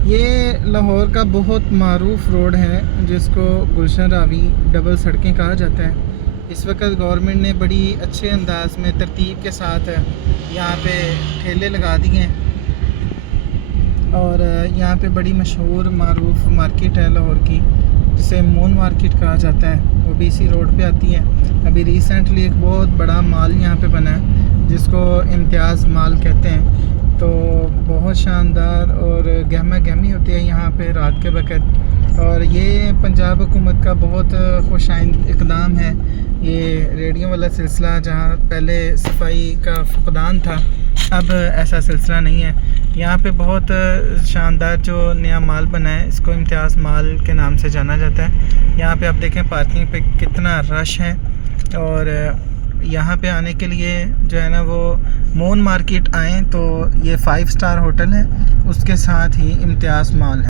ये लाहौर का बहुत मारूफ रोड है जिसको गुलशन रावी डबल सड़कें कहा जाता है। इस वक्त गवर्नमेंट ने बड़ी अच्छे अंदाज में तरतीब के साथ यहाँ पे ठेले लगा दिए हैं और यहाँ पे बड़ी मशहूर मारूफ मार्केट है लाहौर की जिसे मून मार्केट कहा जाता है, वो भी इसी रोड पे आती है। अभी रिसेंटली एक बहुत बड़ा माल यहाँ पे बना है जिसको इम्तियाज़ माल कहते हैं। तो बहुत शानदार और गहमा गहमी होती है यहाँ पे रात के वक़्त। और ये पंजाब हुकूमत का बहुत खुशाइंद इक़दाम है, ये रेडियो वाला सिलसिला जहाँ पहले सफाई का फुकदान था, अब ऐसा सिलसिला नहीं है। यहाँ पे बहुत शानदार जो नया माल बना है इसको इम्तियाज़ माल के नाम से जाना जाता है। यहाँ पे आप देखें पार्किंग पे कितना रश है और यहाँ पे आने के लिए जो है ना वो मून मार्केट आएँ तो ये 5 स्टार होटल है, उसके साथ ही इम्तियाज़ माल है।